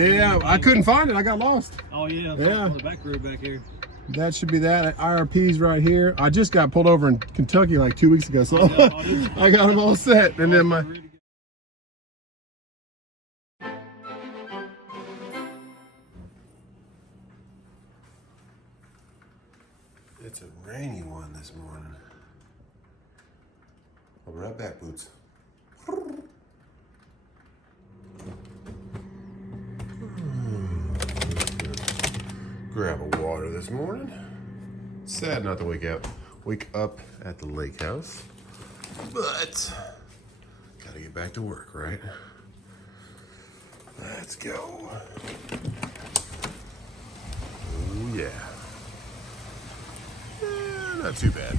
Yeah, I couldn't find it. I got lost. Oh yeah. Yeah. On the back road back here. That should be that. IRP's right here. I just got pulled over in Kentucky like 2 weeks ago, so I got them all set. And then my... It's a rainy one this morning. I'll be right back, Boots. Grab a water this morning. Sad not to wake up at the lake house, but gotta get back to work, right? Let's go. Oh yeah. Not too bad.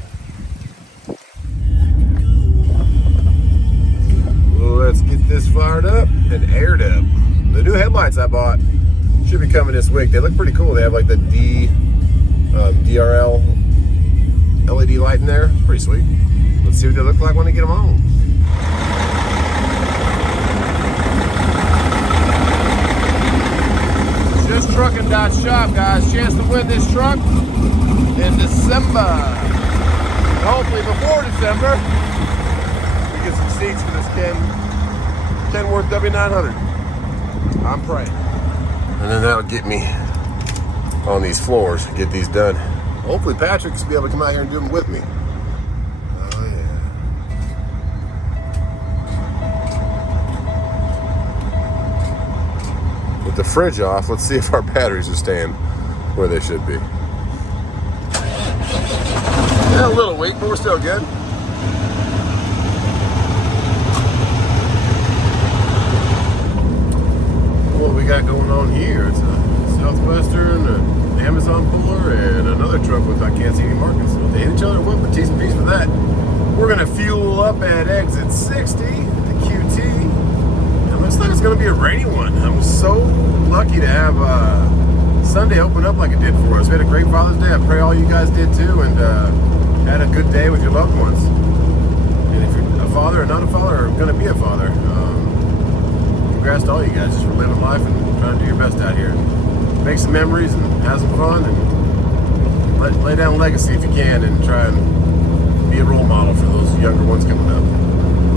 Let's get this fired up and aired up. The new headlights I bought should be coming this week. They look pretty cool. They have like the DRL LED light in there. It's pretty sweet. Let's see what they look like when I get them on. Just trucking.shop, guys. Chance to win this truck in December. And hopefully before December, we get some seats for this Kenworth W900. I'm praying. And then that'll get me on these floors, get these done. Hopefully Patrick will be able to come out here and do them with me. Oh yeah. With the fridge off, let's see if our batteries are staying where they should be. Yeah, a little weak, but we're still good. What we got going on here? It's a Southwestern, an Amazon puller, and another truck with, I can't see any markings. So they hit each other with a T's and P's for that. We're gonna fuel up at exit 60, the QT. It looks like it's gonna be a rainy one. I'm so lucky to have Sunday open up like it did for us. We had a great Father's Day. I pray all you guys did too, and had a good day with your loved ones. And if you're a father or not a father, or gonna be a father, congrats to all you guys just for living life and trying to do your best out here. Make some memories and have some fun and lay down a legacy if you can and try and be a role model for those younger ones coming up.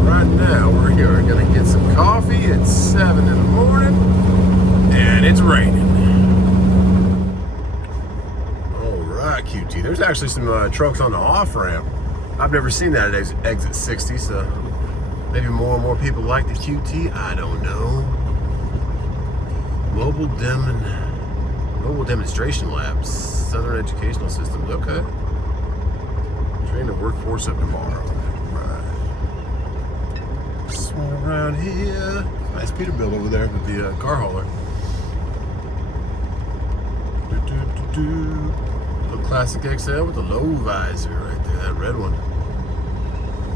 Right now, we're here. We're gonna get some coffee at 7 in the morning and it's raining. All right, QT. There's actually some trucks on the off-ramp. I've never seen that at exit 60, so maybe more and more people like the QT. I don't know. Mobile Demonstration Labs, Southern Educational Systems. Okay. Train the workforce of tomorrow. Right. Swing around here. Nice Peterbilt over there with the car hauler. Little classic XL with the low visor right there, that red one.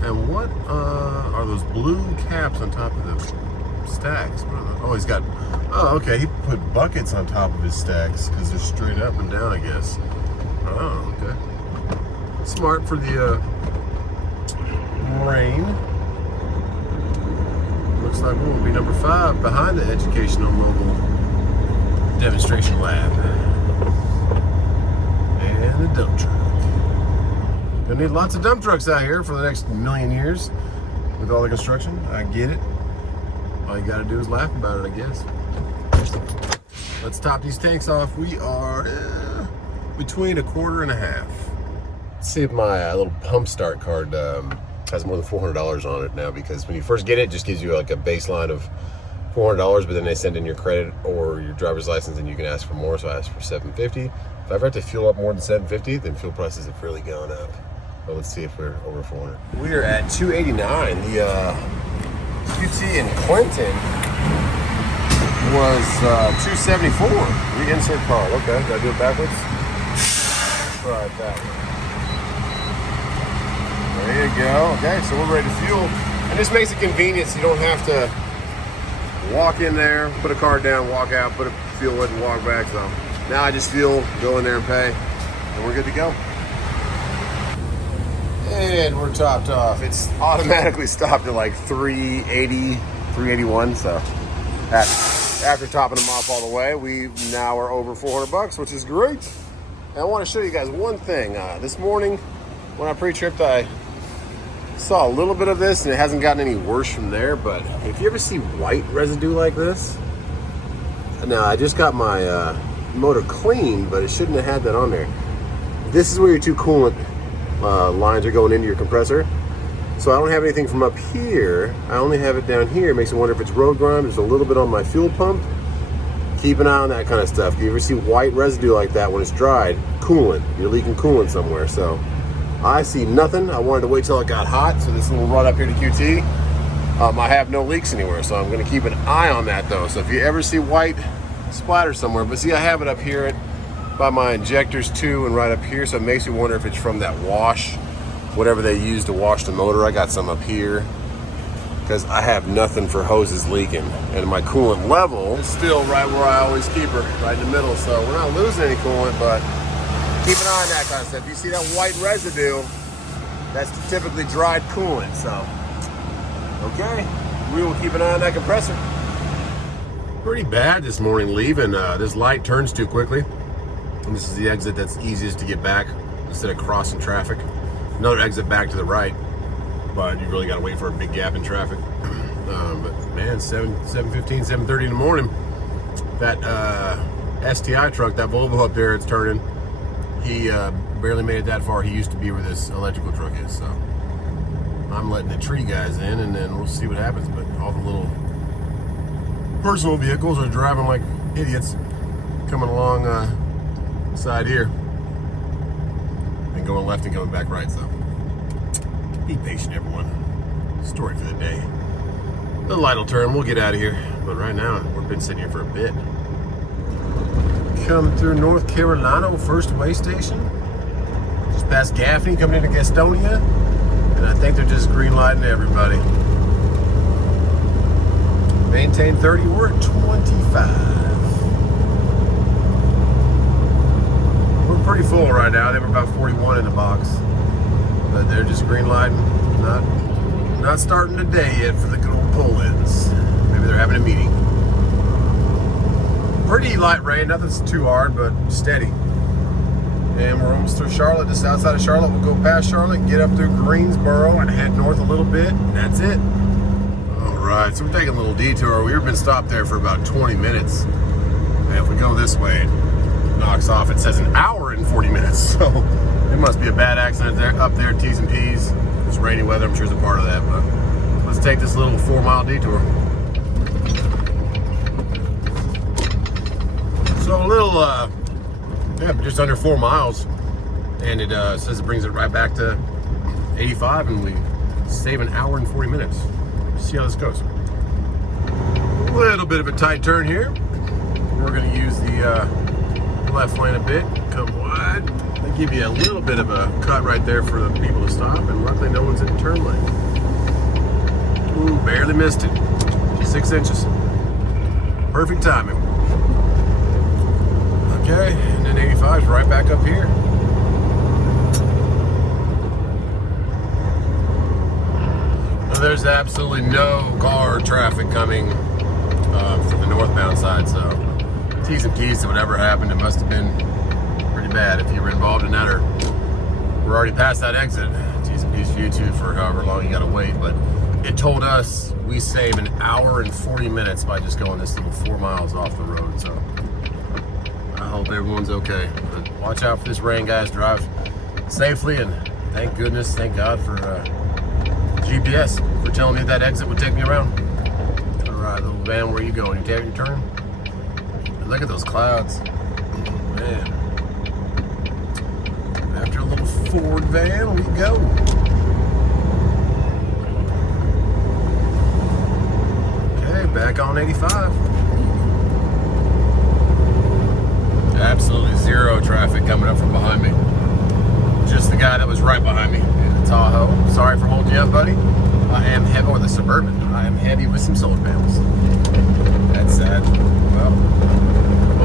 And what are those blue caps on top of the stacks? Oh, he's got, oh, okay, he put buckets on top of his stacks because they're straight up and down, I guess. Oh, okay. Smart for the rain. Looks like we'll be number 5 behind the Educational Mobile Demonstration Lab. And the dump truck. Gonna need lots of dump trucks out here for the next million years with all the construction. I get it. All you gotta do is laugh about it, I guess. Let's top these tanks off. We are between 1.25 and 1/2. Let's see if my little pump start card has more than $400 on it now, because when you first get it, it just gives you like a baseline of $400, but then they send in your credit or your driver's license and you can ask for more, so I asked for $750. If I ever have to fuel up more than $750, then fuel prices have really gone up. But let's see if we're over 400. We are at 289. The QT in Clinton was 274. Reinsert card. Okay, did I do it backwards? Try it that way. There you go. Okay, so we're ready to fuel. And this makes it convenient so you don't have to walk in there, put a card down, walk out, put a fuel in and walk back. So now I just fuel, go in there and pay, and we're good to go. And we're topped off. It's automatically stopped at like 380, 381, so that's After topping them off all the way, we now are over 400 bucks, which is great. And I want to show you guys one thing. This morning, when I pre-tripped, I saw a little bit of this, and it hasn't gotten any worse from there. But if you ever see white residue like this, now I just got my motor clean, but it shouldn't have had that on there. This is where your two coolant lines are going into your compressor. So I don't have anything from up here. I only have it down here. It makes me wonder if it's road grime. There's a little bit on my fuel pump. Keep an eye on that kind of stuff. If you ever see white residue like that when it's dried, coolant. You're leaking coolant somewhere. So I see nothing. I wanted to wait till it got hot. So this little run up here to QT, I have no leaks anywhere. So I'm going to keep an eye on that though. So if you ever see white splatter somewhere, but see I have it up here by my injectors too, and right up here. So it makes me wonder if it's from that wash, whatever they use to wash the motor. I got some up here because I have nothing for hoses leaking, and my coolant level is still right where I always keep her, right in the middle. So we're not losing any coolant, but keep an eye on that kind of stuff. If you see that white residue, that's typically dried coolant. So okay, we will keep an eye on that compressor. Pretty bad this morning leaving. This light turns too quickly, and this is the exit that's easiest to get back instead of crossing traffic. Another exit back to the right, but you really got to wait for a big gap in traffic. But man, 7:15, 7:30 in the morning, that STI truck, that Volvo up there, it's turning. He barely made it that far. He used to be where this electrical truck is, so I'm letting the tree guys in, and then we'll see what happens. But all the little personal vehicles are driving like idiots, coming along side here. Going left and going back right, so be patient, everyone. Story for the day. The light will turn, we'll get out of here. But right now, we've been sitting here for a bit. Come through North Carolina, first way station. Just past Gaffney, coming into Gastonia. And I think they're just green lighting everybody. Maintain 30, we're at 25. Pretty full right now. They were about 41 in the box, but they're just green lighting. Not starting today yet for the good old pull-ins. Maybe they're having a meeting. Pretty light rain, nothing's too hard, but steady. And we're almost through Charlotte, just outside of Charlotte. We'll go past Charlotte, get up through Greensboro, and head north a little bit, and that's it. All right, so we're taking a little detour. We've been stopped there for about 20 minutes. And if we go this way, knocks off. It says an hour and 40 minutes, so it must be a bad accident there up there. T's and P's. It's rainy weather, I'm sure is a part of that, but let's take this little 4-mile detour. So a little just under 4 miles, and it says it brings it right back to 85, and we save an hour and 40 minutes. See how this goes. A little bit of a tight turn here. We're going to use the left lane a bit, come wide. They give you a little bit of a cut right there for the people to stop, and luckily no one's in the turn lane. Ooh, barely missed it. 6 inches. Perfect timing. Okay, and then 85 is right back up here. Well, there's absolutely no car traffic coming from the northbound side, so T's and P's to whatever happened. It must have been pretty bad if you were involved in that, or we're already past that exit. T's and P's for you too for however long you gotta wait, but it told us we save an hour and 40 minutes by just going this little 4 miles off the road. So I hope everyone's okay, but watch out for this rain, guys. Drive safely, and thank goodness, thank God for GPS for telling me that exit would take me around. All right, little van, where you going? You taking your turn? Look at those clouds, man. After a little Ford van, we go. Okay, back on 85. Absolutely zero traffic coming up from behind me. Just the guy that was right behind me in the Tahoe. Sorry for holding you up, buddy. I am heavy with the Suburban. I am heavy with some solar panels. That's sad. Well,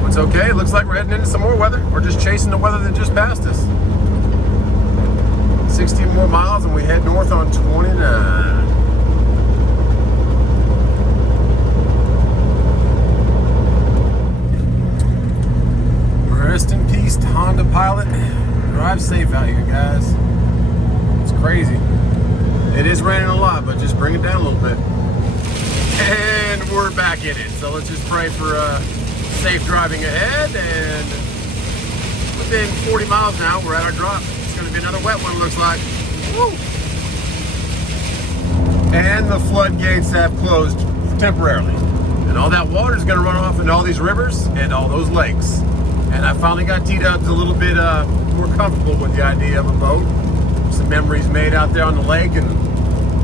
it's okay. It looks like we're heading into some more weather. We're just chasing the weather that just passed us. 16 more miles and we head north on 29. autopilot. Drive safe out here, guys. It's crazy. It is raining a lot, but just bring it down a little bit. And we're back in it. So let's just pray for safe driving ahead. And within 40 miles now, we're at our drop. It's going to be another wet one, looks like. Woo! And the floodgates have closed temporarily. And all that water is going to run off into all these rivers and all those lakes. And I finally got T-Dubs a little bit more comfortable with the idea of a boat. Some memories made out there on the lake, and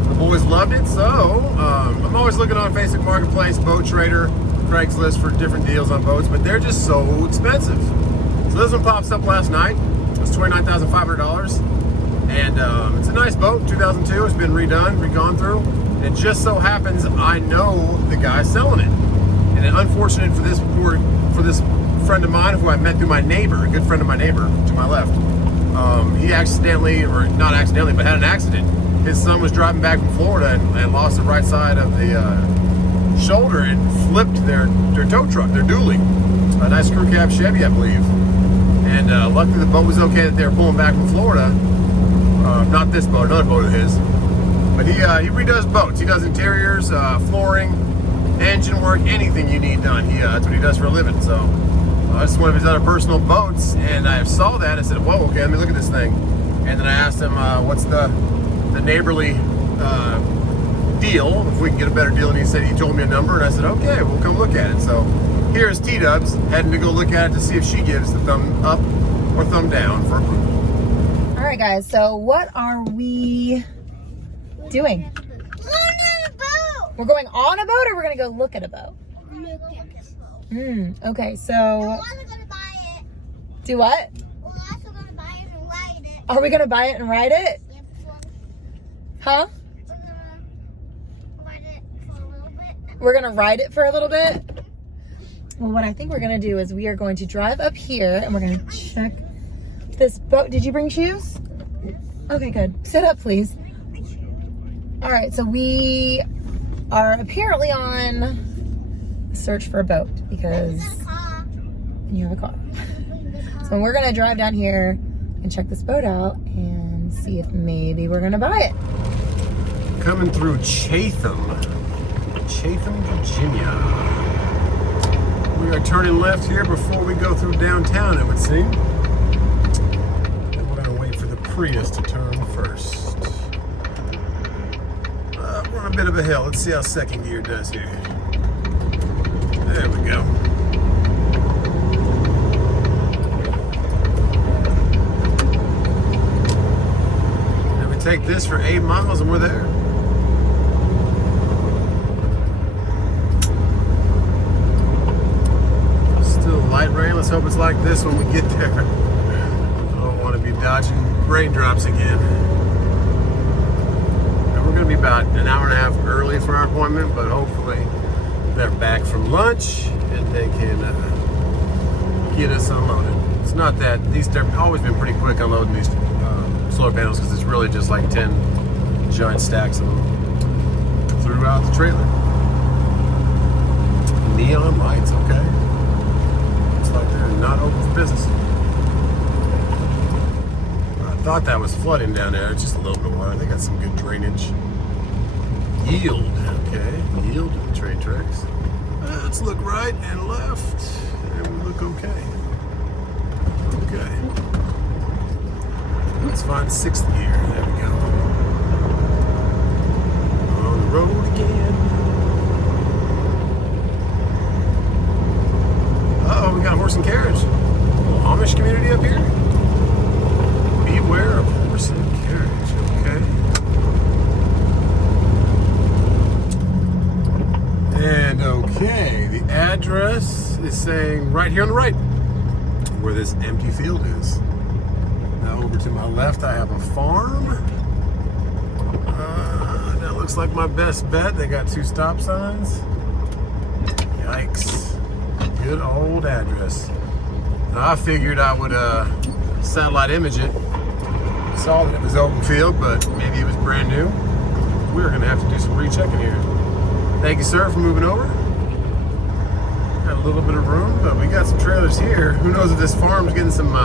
the boys loved it. So I'm always looking on Facebook Marketplace, Boat Trader, Craigslist for different deals on boats, but they're just so expensive. So this one pops up last night. It's $29,500, and it's a nice boat, 2002. It's been redone, gone through. It just so happens I know the guy selling it, and unfortunate for this friend of mine who I met through my neighbor, a good friend of my neighbor to my left. He accidentally, or not accidentally, but had an accident. His son was driving back from Florida and lost the right side of the shoulder and flipped their tow truck, their dually, a nice crew cab Chevy, I believe. And luckily the boat was okay that they were pulling back from Florida. Not this boat, another boat of his. But he redoes boats. He does interiors, flooring, engine work, anything you need done. That's what he does for a living. So it's one of his other personal boats, and I saw that. I said, whoa, okay, let me look at this thing. And then I asked him, what's the neighborly deal, if we can get a better deal. And he told me a number, and I said, okay, we'll come look at it. So here's T-Dubs heading to go look at it to see if she gives the thumb up or thumb down for approval. All right, guys, so what are we doing? On a boat. We're going on a boat, or we're going to go look at a boat? Look at the boat. Okay, so... We're also going to buy it. Do what? We're also going to buy it and ride it. Are we going to buy it and ride it? Yep. Huh? We're going to ride it for a little bit. We're going to ride it for a little bit? Well, what I think we're going to do is we are going to drive up here, and we're going to check this boat. Did you bring shoes? Okay, good. Sit up, please. All right, so we are apparently on search for a boat because you have a car. So we're gonna drive down here and check this boat out and see if maybe we're gonna buy it. Coming through Chatham, Virginia. We are turning left here before we go through downtown, it would seem. And we're gonna wait for the Prius to turn first. We're on a bit of a hill. Let's see how second gear does here. There we go. And we take this for 8 miles and we're there. Still light rain. Let's hope it's like this when we get there. I don't want to be dodging raindrops again. We're going to be about an hour and a half early for our appointment, but hopefully they're back from lunch and they can get us unloaded. It's not that they've always been pretty quick unloading these solar panels because it's really just like 10 giant stacks of them throughout the trailer. Neon lights, okay. Looks like they're not open for business. I thought that was flooding down there. It's just a little bit of water. They got some good drainage. Yield, okay. Yield in the train tracks. Let's look right and left, and we look okay. Okay. Let's find sixth gear. There we go. On the road again. Uh-oh, we got a horse and carriage. A little Amish community up here. Beware of horse and carriage, okay. And okay, the address is saying right here on the right, where this empty field is. Now over to my left, I have a farm. That looks like my best bet. They got 2 stop signs. Yikes. Good old address. Now, I figured I would satellite image it. Saw that it was open field, but maybe it was brand new. We're gonna have to do some rechecking here. Thank you, sir, for moving over. Got a little bit of room, but we got some trailers here. Who knows if this farm's getting some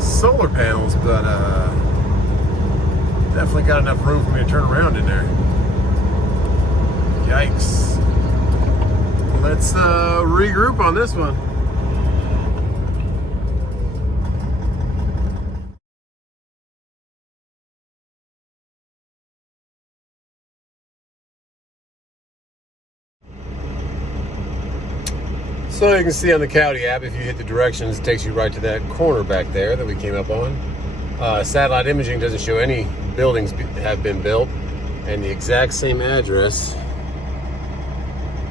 solar panels, but definitely got enough room for me to turn around in there. Yikes. Let's regroup on this one. So you can see on the County app, if you hit the directions, it takes you right to that corner back there that we came up on. Satellite imaging doesn't show any buildings have been built, and the exact same address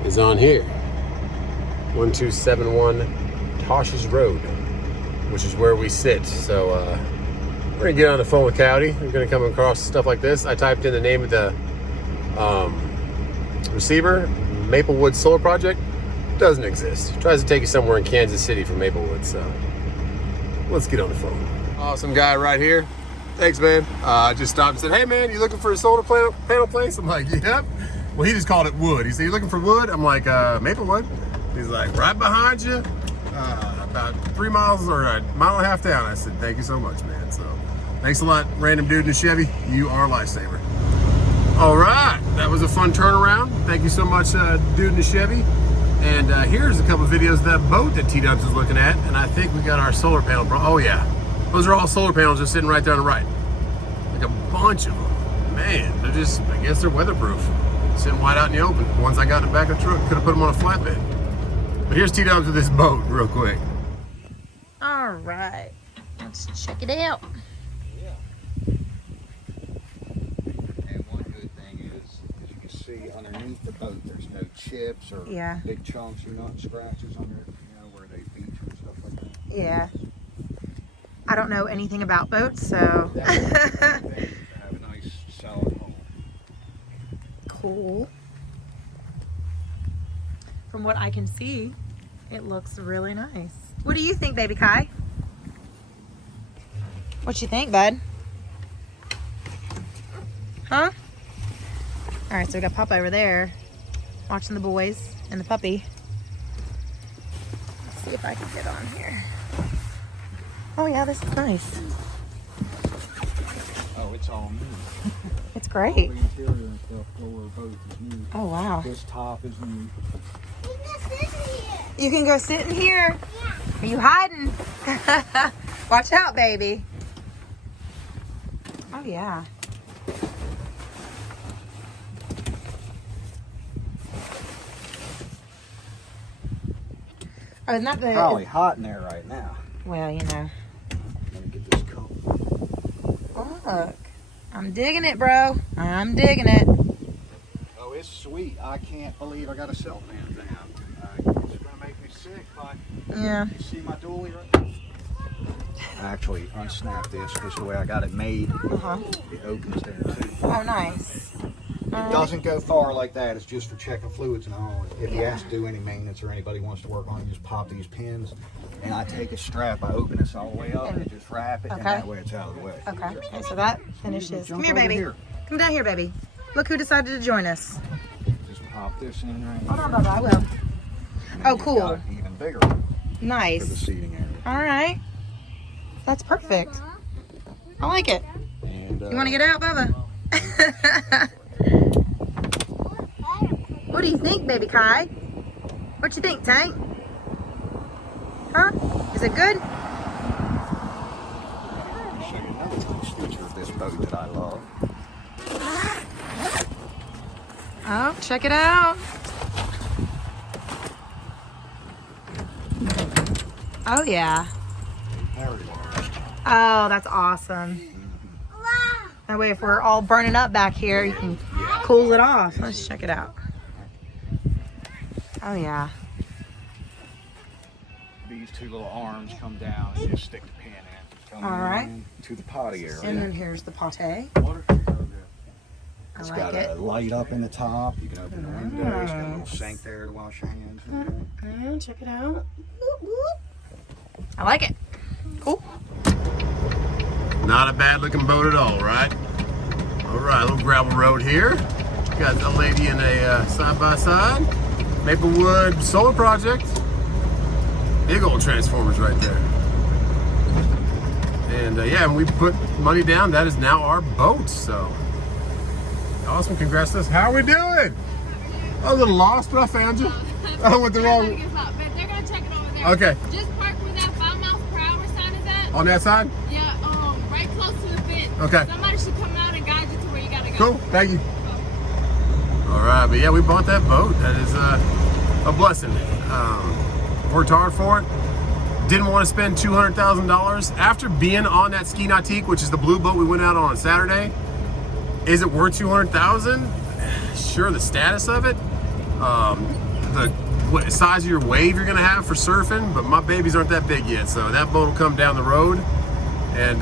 is on here. 1271 Tosh's Road, which is where we sit. So we're gonna get on the phone with County. We're gonna come across stuff like this. I typed in the name of the receiver, Maplewood Solar Project. Doesn't exist. Tries to take you somewhere in Kansas City from Maplewood. So let's get on the phone. Awesome guy right here. Thanks, man. Just stopped and said, "Hey, man, you looking for a solar panel place?" I'm like, "Yep." Well, he just called it wood. He said, "You looking for wood?" I'm like, "Maplewood." He's like, "Right behind you, about 3 miles or a mile and a half down." I said, "Thank you so much, man." So thanks a lot, random dude in a Chevy. You are a lifesaver. All right, that was a fun turnaround. Thank you so much, dude in a Chevy. And here's a couple of videos of that boat that T-Dubs is looking at. And I think we got our solar panel. Oh yeah, those are all solar panels just sitting right there on the right. Like a bunch of them. Man, they're just, I guess they're weatherproof. Sitting wide out in the open. The ones I got in the back of the truck, could have put them on a flatbed. But here's T-Dubs with this boat real quick. All right, let's check it out. Underneath the boat, there's no chips or big chunks or nut scratches under it, where they beach and stuff like that. Yeah. I don't know anything about boats, so. That would be a great thing to have a nice solid hull. Cool. From what I can see, it looks really nice. What do you think, baby Kai? What you think, bud? Huh? All right, so we got Papa over there watching the boys and the puppy. Let's see if I can get on here. Oh yeah, this is nice. Oh, it's all new. It's great. All the interior and stuff, lower boat is new. Oh wow. This top is new. You can go sit in here. Are you hiding? Watch out, baby. Oh yeah. Oh, it's not the... Probably hot in there right now. Well, you know. Let me get this coat. Oh, look. I'm digging it, bro. I'm digging it. Oh, it's sweet. I can't believe I got a cell fan down. It's going to make me sick. Yeah. You see my dually right there? I actually unsnapped this because the way I got it made, it opens there too. Oh, nice. It doesn't go far like that. It's just for checking fluids and all. If you have to do any maintenance or anybody wants to work on it, you just pop these pins. And I take a strap, I open this all the way up and just wrap it, and that way it's out of the way. Okay, so that finishes. Come here, over baby. here. Come down here, baby. Look who decided to join us. Just pop this in right Hold on, here. Bubba, I will. And then Oh, you've cool. got it even bigger for the Nice. seating area. All right. That's perfect. I like it. And, You want to get out, Bubba? What do you think, baby Kai? What you think, Tank? Huh? Is it good? I'll show you another nice feature of this boat that I love. Oh, check it out. Oh, yeah. Very large. Oh, that's awesome. That way, if we're all burning up back here, you can cool it off. Let's check it out. Oh, yeah. These two little arms come down and just stick the pin in. Come All right. in to the potty area. And then here's the pate. It's I got like a it. light up in the top. You can open the window. It's got a little sink there to wash your hands. And check it out. I like it. Cool. Not a bad looking boat at all, right? All right, little gravel road here. Got a lady in a side-by-side. Maplewood Solar Project. Big old transformers right there. And yeah, and we put money down. That is now our boat. So awesome. Congrats to us. How are we doing? I'm a little lost, but I found you. I went the wrong. But they're gonna check it over there. Okay. Just park where that 5 miles per hour sign is at. On that side? Yeah, right close to the fence. Okay. Somebody should come out and guide you to where you gotta go. Cool. Thank you. All right, but yeah, we bought that boat. That is a blessing. Worked hard for it. Didn't want to spend $200,000 after being on that Ski Nautique, which is the blue boat we went out on Saturday. Is it worth $200,000? Sure, the status of it, what size of your wave you're gonna have for surfing, but my babies aren't that big yet, so that boat will come down the road. And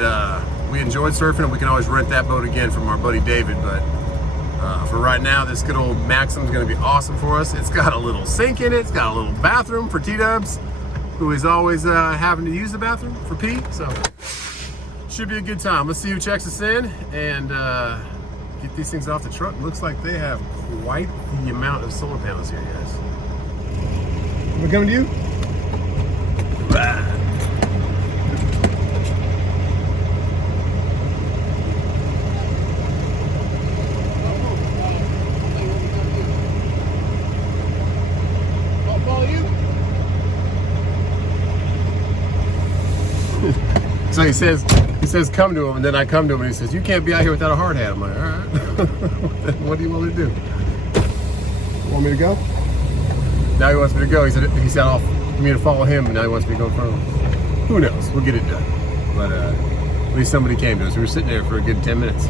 we enjoyed surfing, and we can always rent that boat again from our buddy David. But for right now, this good old Maxim's gonna be awesome for us. It's got a little sink in it. It's got a little bathroom for T-Dubs, who is always having to use the bathroom for pee. So should be a good time. Let's see who checks us in and get these things off the truck. Looks like they have quite the amount of solar panels here, guys. We're coming to you? Bye. So he says come to him, and then I come to him and he says, you can't be out here without a hard hat. I'm like, all right. What do you want me to do? Want me to go? Now he wants me to go. He said off for me to follow him, and now he wants me to go in front of him. Who knows? We'll get it done. But at least somebody came to us. We were sitting there for a good 10 minutes.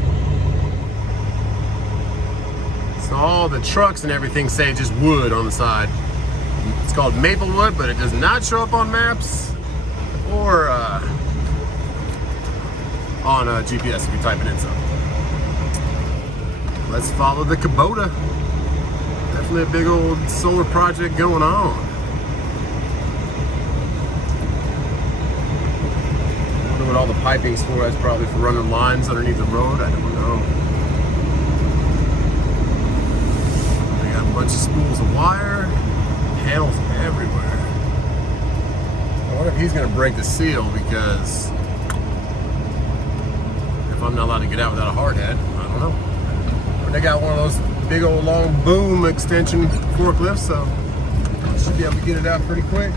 So all the trucks and everything say just wood on the side. It's called Maplewood, but it does not show up on maps or on GPS if you type it in. So let's follow the Kubota. Definitely a big old solar project going on. I wonder what all the piping's for. That's probably for running lines underneath the road. I don't know. They got a bunch of spools of wire, panels everywhere. I wonder if he's going to break the seal, because if I'm not allowed to get out without a hard hat, I don't know. But they got one of those big old long boom extension forklifts, so should be able to get it out pretty quick.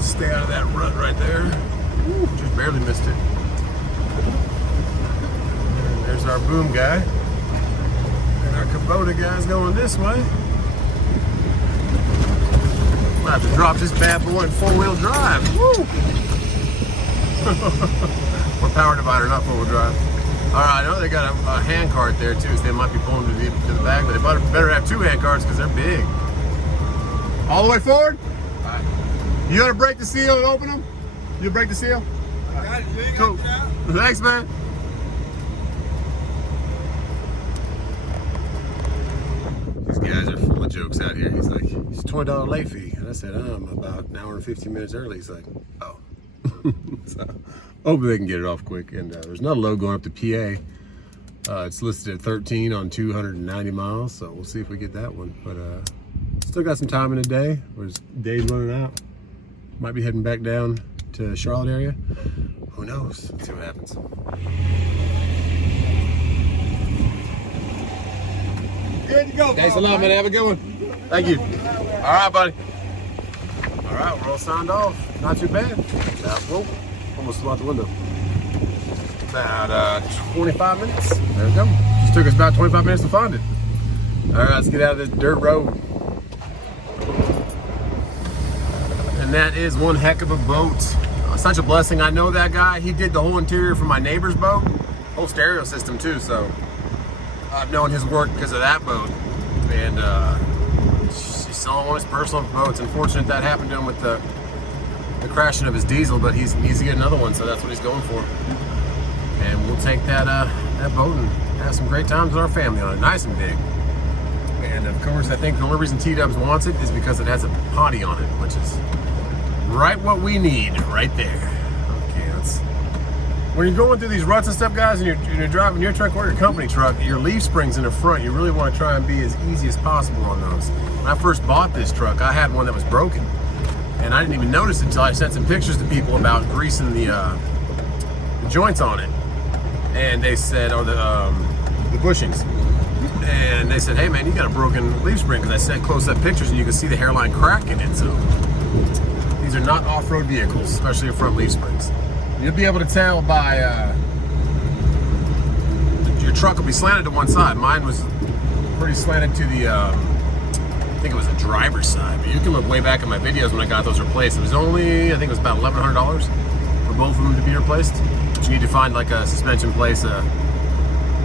Stay out of that rut right there. Ooh, just barely missed it. And there's our boom guy. And our Kubota guy's going this way. We'll have to drop this bad boy in 4-wheel drive. Woo! Or power divider, not 4-wheel drive. All right, I know they got a hand cart there too, so they might be pulling to the back, but they better have 2 hand carts because they're big. All the way forward? All right. You gotta break the seal and open them? You break the seal? I got it, dude. Cool. Thanks, man. These guys are full of jokes out here. He's like, it's a $20 late fee. And I said, I'm about an hour and 15 minutes early. He's like, oh. So hopefully they can get it off quick. And there's another load going up to PA. It's listed at 13 on 290 miles, so we'll see if we get that one. But still got some time in the day. Where's Dave running out? Might be heading back down to Charlotte area. Who knows? Let's see what happens. Good to go. Thanks a lot, man. Have a good one. Thank you. All right, buddy. All right, we're all signed off. Not too bad. Whoa, almost flew out the window. About 25 minutes. There we go. Just took us about 25 minutes to find it. All right, let's get out of this dirt road. And that is one heck of a boat. Such a blessing. I know that guy. He did the whole interior for my neighbor's boat. Whole stereo system too, so I've known his work because of that boat. And he's selling one of his personal boats. Unfortunate that happened to him with the crashing of his diesel, but he needs to get another one, so that's what he's going for. And we'll take that boat and have some great times with our family on it. Nice and big. And of course, I think the only reason T-Dubs wants it is because it has a potty on it, which is right what we need right there. Okay, when you're going through these ruts and stuff, guys, and you're driving your truck or your company truck, your leaf springs in the front, you really want to try and be as easy as possible on those. When I first bought this truck, I had one that was broken. And I didn't even notice it until I sent some pictures to people about greasing the joints on it. And they said, or the bushings. And they said, hey man, you got a broken leaf spring, because I sent close-up pictures and you can see the hairline crack in it. So these are not off-road vehicles, especially front leaf springs. You'll be able to tell by your truck will be slanted to one side. Mine was pretty slanted to the I think it was the driver's side, but you can look way back at my videos when I got those replaced. It was only, I think it was about $1,100 for both of them to be replaced. But you need to find like a suspension place, a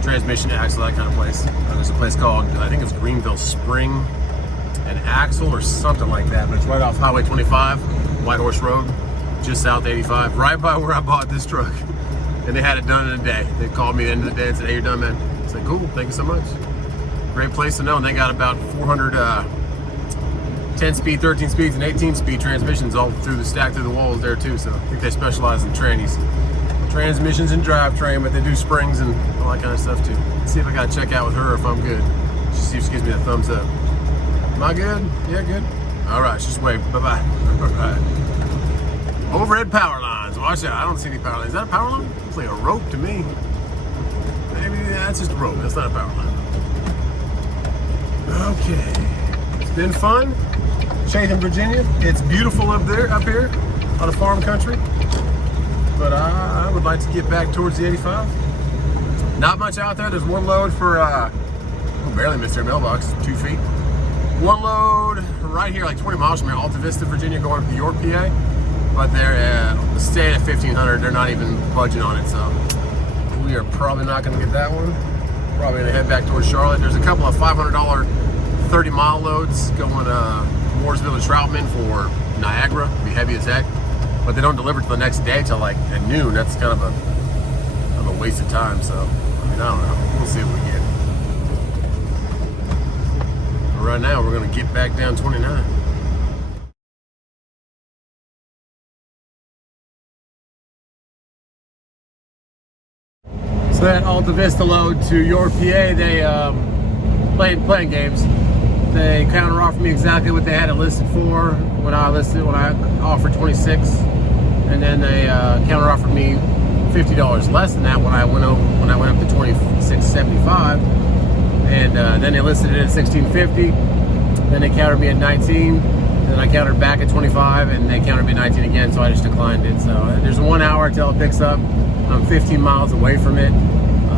transmission axle, that kind of place. There's a place called, I think it's Greenville Spring and Axle or something like that, but it's right off Highway 25, White Horse Road, just south 85, right by where I bought this truck. And they had it done in a day. They called me at the end of the day and said, hey, you're done, man. I said, cool, thank you so much. Great place to know. And they got about 400 10-speed, 13-speeds, and 18-speed transmissions all through the stack through the walls there too. So I think they specialize in trannies. Transmissions and drivetrain, but they do springs and all that kind of stuff too. Let's see if I got to check out with her if I'm good. Just see if she gives me a thumbs up. Am I good? Yeah, good. All right, just wave. Bye-bye. All right. Overhead power lines. Watch out. I don't see any power lines. Is that a power line? It's like a rope to me. Maybe that's just a rope. That's not a power line. Okay. It's been fun. Chatham, Virginia. It's beautiful up here, on a farm country. But I would like to get back towards the 85. Not much out there. There's one load for, we barely missed their mailbox, 2 feet. One load right here, like 20 miles from here, Alta Vista, Virginia, going up to York, PA. But they're staying at 1,500. They're not even budging on it, so we are probably not going to get that one. Probably going to head back towards Charlotte. There's a couple of $500 30-mile loads going Mooresville to Troutman for Niagara. It'll be heavy as heck. But they don't deliver till the next day till like at noon. That's kind of a waste of time. So, I mean, I don't know. We'll see what we get. But right now, we're going to get back down 29. So that Alta Vista load to York, PA, they playing games. They counter-offered me exactly what they had it listed for when I offered 26, and then they counter-offered me $50 less than that when I went up to 26.75, and then they listed it at 16.50. Then they countered me at 19. Then I countered back at 25, and they countered me at 19 again. So I just declined it. So there's 1 hour till it picks up. I'm 15 miles away from it.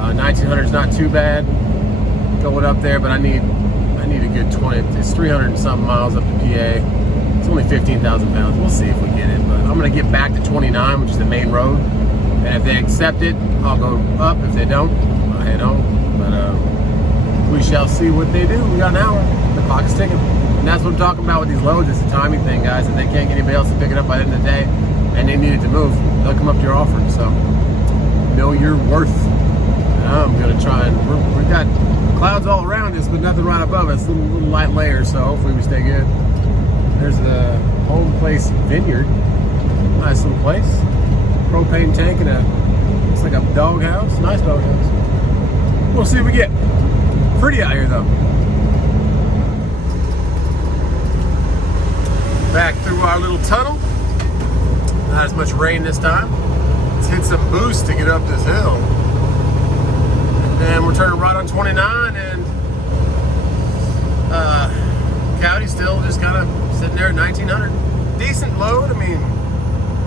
1900 is not too bad going up there, but I need a good 20. It's 300 and something miles up to PA. It's only 15,000 pounds. We'll see if we get it, but I'm gonna get back to 29, which is the main road. And if they accept it, I'll go up. If they don't, I'll head home. But we shall see what they do. We got an hour. The clock is ticking. And that's what I'm talking about with these loads. It's a timing thing, guys. If they can't get anybody else to pick it up by the end of the day, and they need it to move, they'll come up to your offer. So know your worth. I'm gonna try and we've got clouds all around us, but nothing right above us. Little light layers, so hopefully we stay good. There's the Home Place Vineyard. Nice little place. Propane tank and looks like a doghouse. Nice doghouse. We'll see what we get. Pretty out here though. Back through our little tunnel. Not as much rain this time. Let's hit some boost to get up this hill. And we're turning right on 29, and Coyote's still just kind of sitting there at 1900. Decent load, I mean,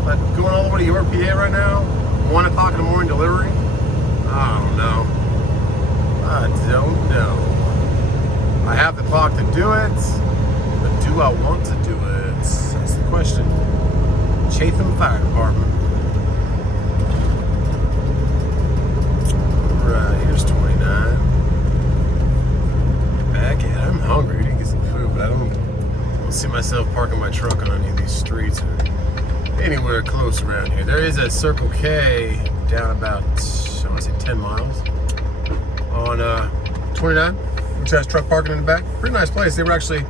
but going all the way to York, PA right now, 1 o'clock in the morning delivery. I don't know. I have the clock to do it, but do I want to do it? That's the question. Chatham Fire Department. Right, here's 29. Back at it. I'm hungry. We need to get some food, but I don't see myself parking my truck on any of these streets or anywhere close around here. There is a Circle K down about, I want to say 10 miles on 29, which has truck parking in the back. Pretty nice place. They were actually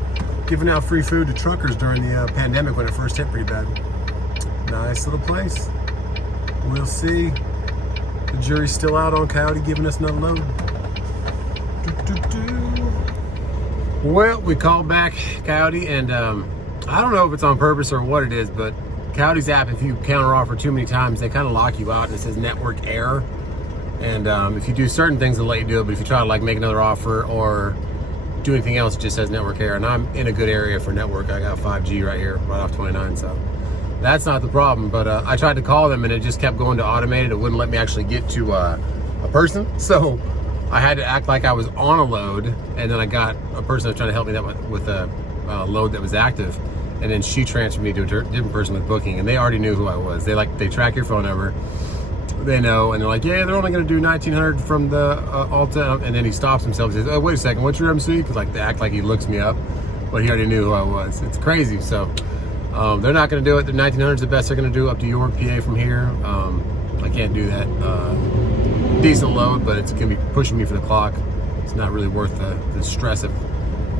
giving out free food to truckers during the pandemic when it first hit pretty bad. Nice little place. We'll see. The jury's still out on Coyote giving us another load. Well, we called back Coyote, and I don't know if it's on purpose or what it is, but Coyote's app, if you counter offer too many times, they kind of lock you out and it says network error. And if you do certain things, they'll let you do it, but if you try to like make another offer or do anything else, it just says network error. And I'm in a good area for network. I got 5G right here, right off 29, so that's not the problem. But I tried to call them and it just kept going to automated. It wouldn't let me actually get to a person. So I had to act like I was on a load, and then I got a person that was trying to help me with a load that was active. And then she transferred me to a different person with booking, and they already knew who I was. They track your phone number. They know, and they're like, yeah, they're only going to do 1900 from the Alta. And then he stops himself and says, oh, wait a second, what's your MC? Because like they act like he looks me up, but he already knew who I was. It's crazy. So they're not going to do it. The 1900 is the best they're going to do up to York, PA from here. I can't do that. Decent load, but it's going to be pushing me for the clock. It's not really worth the stress of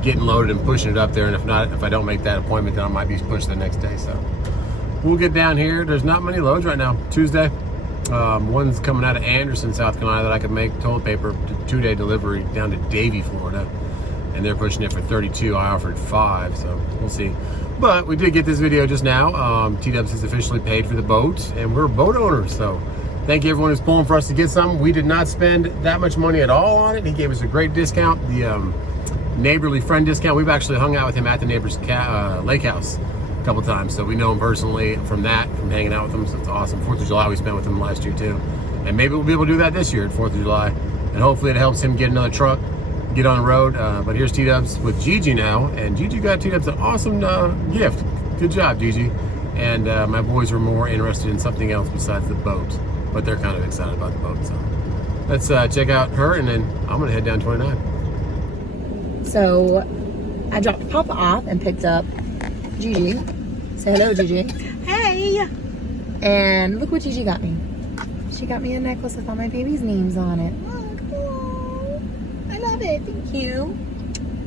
getting loaded and pushing it up there. And if I don't make that appointment, then I might be pushed the next day. So we'll get down here. There's not many loads right now. Tuesday. One's coming out of Anderson, South Carolina, that I could make toilet paper 2-day delivery down to Davie, Florida, and they're pushing it for 32. I offered 5, so we'll see. But we did get this video just now. T-Dubs has officially paid for the boat, and we're boat owners, so thank you everyone who's pulling for us to get some. We did not spend that much money at all on it. He gave us a great discount, the neighborly friend discount. We've actually hung out with him at the neighbor's lake house couple times, so we know him personally from hanging out with him, so it's awesome. 4th of July we spent with him last year too, and maybe we'll be able to do that this year at 4th of July, and hopefully it helps him get another truck, get on the road. But here's T-Dubs with Gigi now, and Gigi got T-Dubs an awesome gift. Good job, Gigi. And my boys were more interested in something else besides the boat, but they're kind of excited about the boat, so let's check out her, and then I'm gonna head down 29. So I dropped Papa off and picked up Gigi. Say hello, Gigi. Hey! And look what Gigi got me. She got me a necklace with all my baby's names on it. Oh, cool. I love it. Thank you.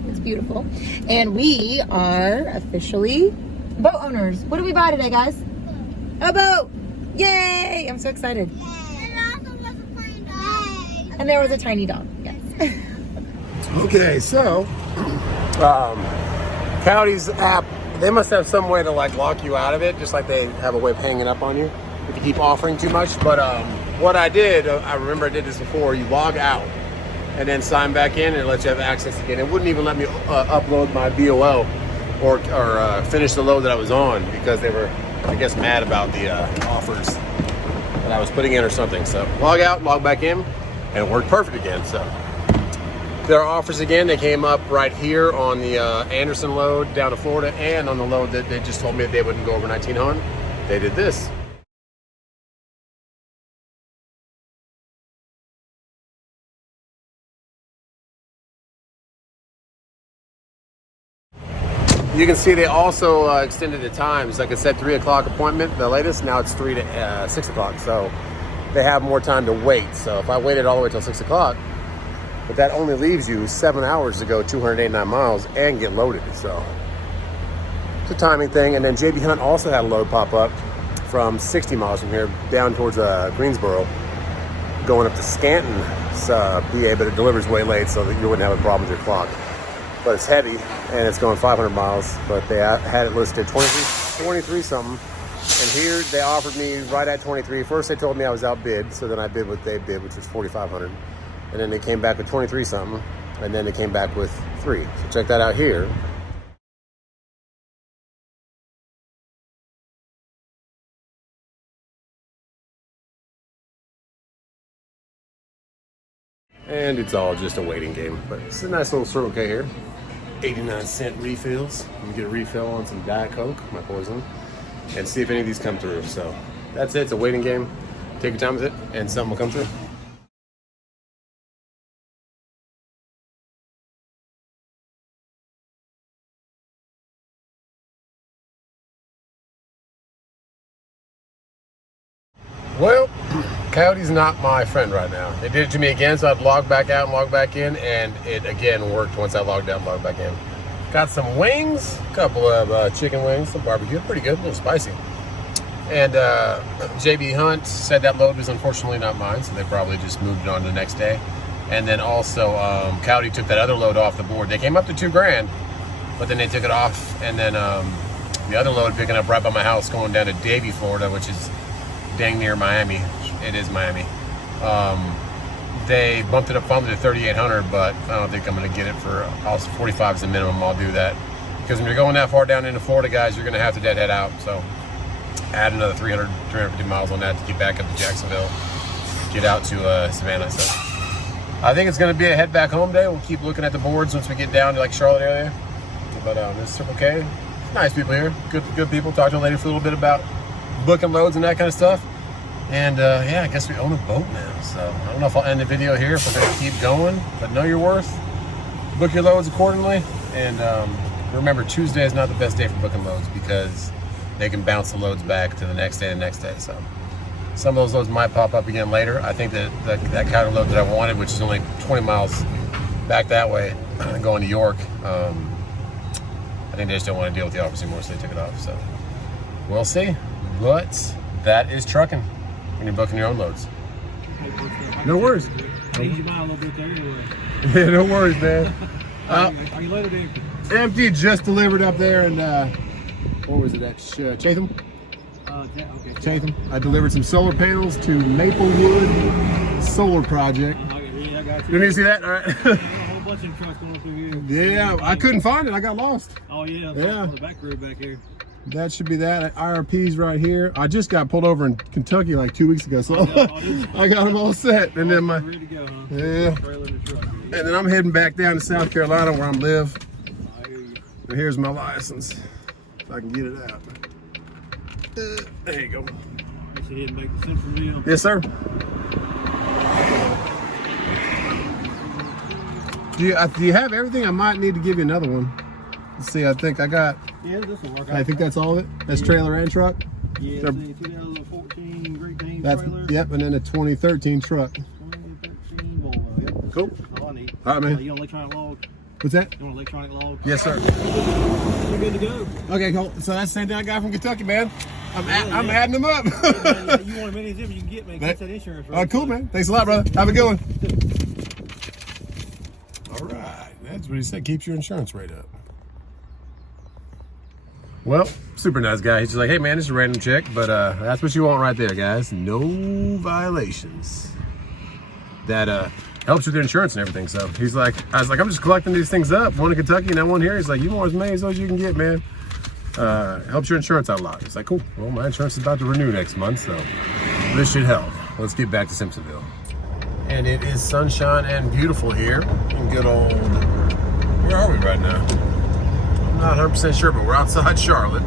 It's beautiful. And we are officially boat owners. What did we buy today, guys? A boat! Yay! I'm so excited. And there was a tiny dog. Yes. Okay, so Coyote's app, they must have some way to like lock you out of it, just like they have a way of hanging up on you if you keep offering too much. But what I did, I remember I did this before, you log out and then sign back in and it lets you have access again. It wouldn't even let me upload my BOL or finish the load that I was on because they were, I guess, mad about the offers that I was putting in or something. So log out, log back in, and it worked perfect again. So there are offers again. They came up right here on the Anderson load down to Florida, and on the load that they just told me that they wouldn't go over 1900. They did this. You can see they also extended the times. Like I said, 3 o'clock appointment, the latest. Now it's 3 to 6 o'clock. So they have more time to wait. So if I waited all the way till 6 o'clock, but that only leaves you 7 hours to go 289 miles and get loaded. So it's a timing thing. And then JB Hunt also had a load pop up from 60 miles from here down towards Greensboro, going up to Scranton, PA, but it delivers way late so that you wouldn't have a problem with your clock. But it's heavy and it's going 500 miles, but they had it listed 23 something. And here they offered me right at 23. First they told me I was outbid, so then I bid what they bid, which was 4,500. And then they came back with 23 something, and then they came back with 3. So check that out here. And it's all just a waiting game, but it's a nice little Circle K here. 89-cent refills. I'm gonna get a refill on some Diet Coke, my poison, and see if any of these come through. So that's it. It's a waiting game. Take your time with it, and something will come through. Well, Coyote's not my friend right now. They did it to me again, so I'd log back out and log back in, and it again worked once I logged out and logged back in. Got some wings, a couple of chicken wings, some barbecue, pretty good, a little spicy. And JB Hunt said that load was unfortunately not mine, so they probably just moved it on to the next day. And then also, Coyote took that other load off the board. They came up to $2,000, but then they took it off, and then the other load picking up right by my house going down to Davie, Florida, which is dang near Miami. It is Miami. They bumped it up finally to 3,800, but I don't think I'm going to get it for, also 45 is the minimum. I'll do that because when you're going that far down into Florida, guys, you're going to have to deadhead out. So add another 350 miles on that to get back up to Jacksonville, get out to Savannah. So I think it's going to be a head back home day. We'll keep looking at the boards once we get down to like Charlotte area. But this is okay. Nice people here, good people. Talked to a lady for a little bit about booking loads and that kind of stuff. And yeah, I guess we own a boat now. So I don't know if I'll end the video here, if we're gonna keep going, but know your worth. Book your loads accordingly. And remember, Tuesday is not the best day for booking loads because they can bounce the loads back to the next day and the next day. So some of those loads might pop up again later. I think that that kind of load that I wanted, which is only 20 miles back that way, going to York, I think they just don't want to deal with the office anymore, so they took it off. So we'll see. But that is trucking when you're booking your own loads. No worries. You buy a little bit there anyway. Yeah, no worries, man. Are you loaded empty? Empty, just delivered up there, and what was it at Chatham? Okay. Chatham. I delivered some solar panels to Maplewood Solar Project. Yeah, I got You need to see that? All right. a whole bunch of trucks going through here. Yeah, I couldn't find it. I got lost. Oh yeah. Yeah. On the back road back here. That should be that. IRP's right here. I just got pulled over in Kentucky like 2 weeks ago, so I got them all set. And then Ready to go, huh? yeah. Trailer in the truck. And then I'm heading back down to South Carolina where I live. I hear you. And here's my license, if I can get it out. There you go. Let's go ahead and make the central deal. Yes, sir. Do you have everything? I might need to give you another one. Let's see, I think I got, Yeah, this will work. I think that's all of it. That's trailer and truck. Yeah, it's a 2014 Great Dane That's, trailer. yep, and then a 2013 truck. 2013 Volvo. Yep. Cool. That's all I need. All right, man. You want electronic log? What's that? You want electronic log? Yes, sir. You're good to go. Okay, cool. So that's the same thing I got from Kentucky, man. I'm adding them up. You want as many of them you can get, man. Get that insurance right. All right, cool, man. Thanks a lot, brother. Have a good one. All right. That's what he said. Keeps your insurance rate up. Well, super nice guy. He's just like, hey, man, this is a random check, but that's what you want right there, guys. No violations. That helps with your insurance and everything. So he's like, I was like, I'm just collecting these things up. One in Kentucky and that one here. He's like, you want as many as those you can get, man. Helps your insurance out a lot. It's like, cool. Well, my insurance is about to renew next month, so this should help. Let's get back to Simpsonville. And it is sunshine and beautiful here in good old, where are we right now? I'm not 100% sure, but we're outside Charlotte.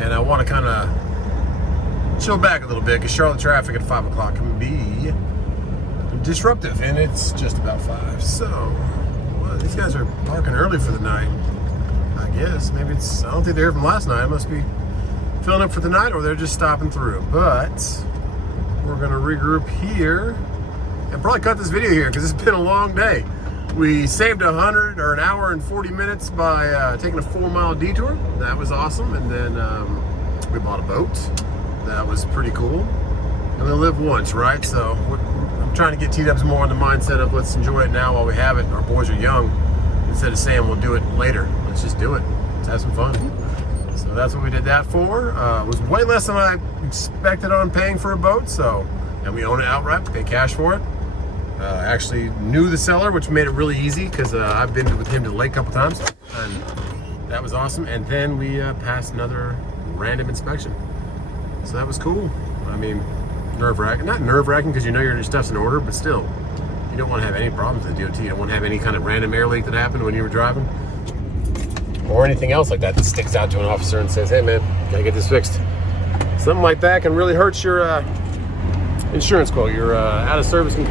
And I want to kind of chill back a little bit because Charlotte traffic at 5 o'clock can be disruptive, and it's just about 5. So, well, these guys are parking early for the night. I guess maybe it's, I don't think they're here from last night. It must be filling up for the night, or they're just stopping through. But we're gonna regroup here and probably cut this video here because it's been a long day. We saved 100 or an hour and 40 minutes by taking a 4-mile detour. That was awesome. And then we bought a boat. That was pretty cool. And we live once, right? So I'm trying to get T-Dubs more in the mindset of let's enjoy it now while we have it. Our boys are young. Instead of saying we'll do it later, let's just do it. Let's have some fun. So that's what we did that for. It was way less than I expected on paying for a boat. So, and we own it outright. We pay cash for it. Actually knew the seller, which made it really easy because I've been with him to the lake a couple times, and that was awesome. And then we passed another random inspection, so that was cool. I mean, nerve-wracking, not nerve-wracking because you know your stuff's in order, but still, you don't want to have any problems with the DOT. You don't want to have any kind of random air leak that happened when you were driving, or anything else like that that sticks out to an officer and says, "Hey, man, gotta get this fixed." Something like that can really hurt your insurance quote. Your out of service can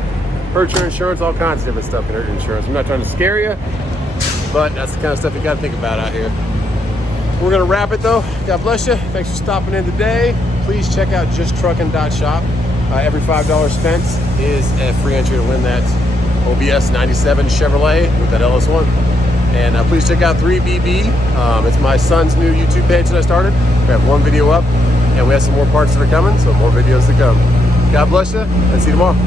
hurt your insurance, all kinds of different stuff can hurt your insurance. I'm not trying to scare you, but that's the kind of stuff you got to think about out here. We're going to wrap it though. God bless you. Thanks for stopping in today. Please check out justtruckin.shop. Every $5 spent is a free entry to win that OBS 97 Chevrolet with that LS1. And please check out 3BB. It's my son's new YouTube page that I started. We have one video up, and we have some more parts that are coming, so more videos to come. God bless you, and see you tomorrow.